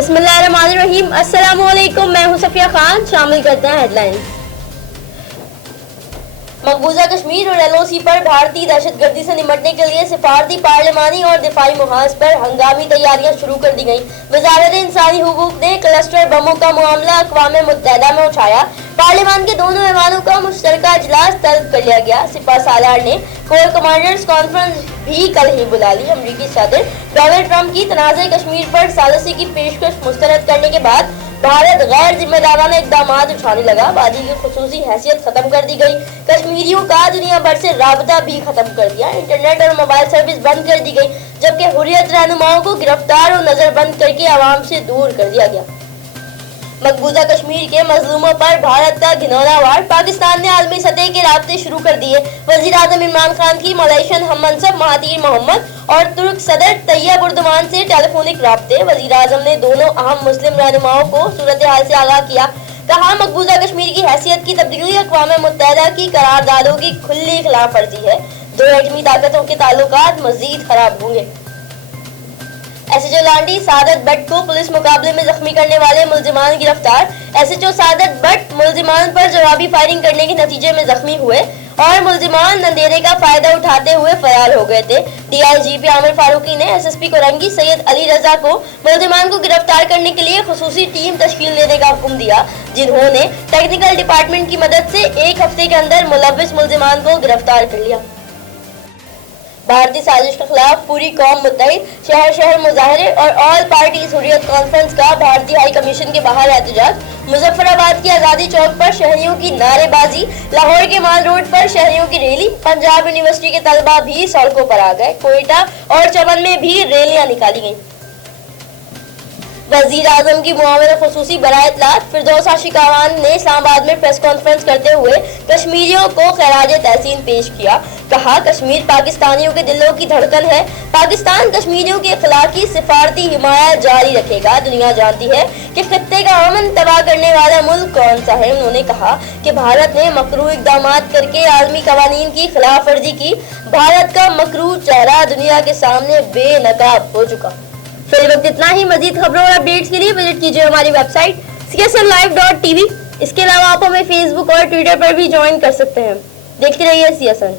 बिस्मिल्लाहिर्रहमानिर्रहीम। अस्सलाम वालेकुम, मैं हूं सफिया खान। शामिल करते हैं हेडलाइंस। मकबूजा कश्मीर और LOC पर भारतीय दहशतगर्दी से निपटने के लिए सिफारती, पार्लिमानी और दिफाई मुहाज पर हंगामी तैयारियां शुरू कर दी गई। वजारत इंसानी हुकूक ने क्लस्टर बमों का मामला अक़वाम मुत्तहिदा में उठाया। पार्लिमान के दोनों ऐवानों का मुश्तरका इजलास तलब कर लिया गया। सिपा सालार ने कोर कमांडर्स कॉन्फ्रेंस भी कल ही बुला ली। अमरीकी सदर डोनाल्ड ट्रंप की तनाज़े कश्मीर पर सालिसी की पेशकश मुस्तरद करने के बाद भारत गैर जिम्मेदाराना इक़दाम उठाने लगा। वादी की खुसूसी हैसियत खत्म कर दी गई। कश्मीरियों का दुनिया भर से राबता भी खत्म कर दिया। इंटरनेट और मोबाइल सर्विस बंद कर दी गई, जबकि हुर्रियत रहनुमाओं को गिरफ्तार और नजरबंद करके आवाम से दूर कर दिया गया। मकबूजा कश्मीर के मजलूमों पर भारत का घिनौना वार। पाकिस्तान ने आलमी सतह के राब्ते शुरू कर दिए। वजीर आज़म इमरान खान की मलेशियन हम मनसब महातीर मोहम्मद और तुर्क सदर तैयब उर्दवान से टेलीफोनिक राब्ते। वजीर आज़म ने दोनों अहम मुस्लिम रहनुमाओं को सूरत हाल से आगाह किया। कहा, मकबूजा कश्मीर की हैसियत की तब्दीली अक़वाम मुत्तहिदा की करारदादों की खुली खिलाफ वर्जी है। दो एटमी ताकतों के ताल्लुकात मजीद खराब होंगे। SHO लांडी सादत भट्ट को पुलिस मुकाबले में जख्मी करने वाले मुलजिमान गिरफ्तार। SHO सादत भट्ट मुलजिमान पर जवाबी फायरिंग करने के नतीजे में जख्मी हुए और मुलजिमान अंधेरे का फायदा उठाते हुए फरार हो गए थे। DIGP आमिर फारूकी ने SSP कोरंगी सैयद अली रजा को मुलजिमान को गिरफ्तार करने के लिए खुसूसी टीम तश्कील देने का हुक्म दिया, जिन्होंने टेक्निकल डिपार्टमेंट की मदद से एक हफ्ते के अंदर मुलव्विस मुलजिमान को गिरफ्तार कर लिया। भारतीय साजिश के खिलाफ पूरी कौम मुत्तहिद। शहर शहर मुजाहरे और ऑल पार्टीज हुर्रियत कॉन्फ्रेंस का भारतीय हाई कमीशन के बाहर एहतजाज। मुजफ्फराबाद की आज़ादी चौक पर शहरियों की नारेबाजी। लाहौर के माल रोड पर शहरियों की रैली। पंजाब यूनिवर्सिटी के तलबा भी सड़कों पर आ गए। कोयटा और चमन में भी रैलियां निकाली गईं। वजीर आजम की मुआविन खुसूसी बराए इत्तलात फिरदौस आशिकावान ने इस्लामाबाद में प्रेस कॉन्फ्रेंस करते हुए कश्मीरियों को खैराज तहसीन पेश किया। कहा, कश्मीर पाकिस्तानियों के दिलों की धड़कन है। पाकिस्तान कश्मीरियों के अखलाकी सिफारती हिमायत जारी रखेगा। दुनिया जानती है कि खित्ते का अमन तबाह करने वाला मुल्क कौन सा है। उन्होंने कहा कि भारत ने मकरू इक़दाम करके आलमी कवानीन की खिलाफ वर्जी की। भारत का मकरू चेहरा दुनिया के सामने बेनकाब हो चुका। फिर वक्त इतना ही। मजीद खबरों और अपडेट्स के लिए विजिट कीजिए हमारी वेबसाइट csnlive.tv। इसके अलावा आप हमें फेसबुक और ट्विटर पर भी ज्वाइन कर सकते हैं। देखते रहिए CSN।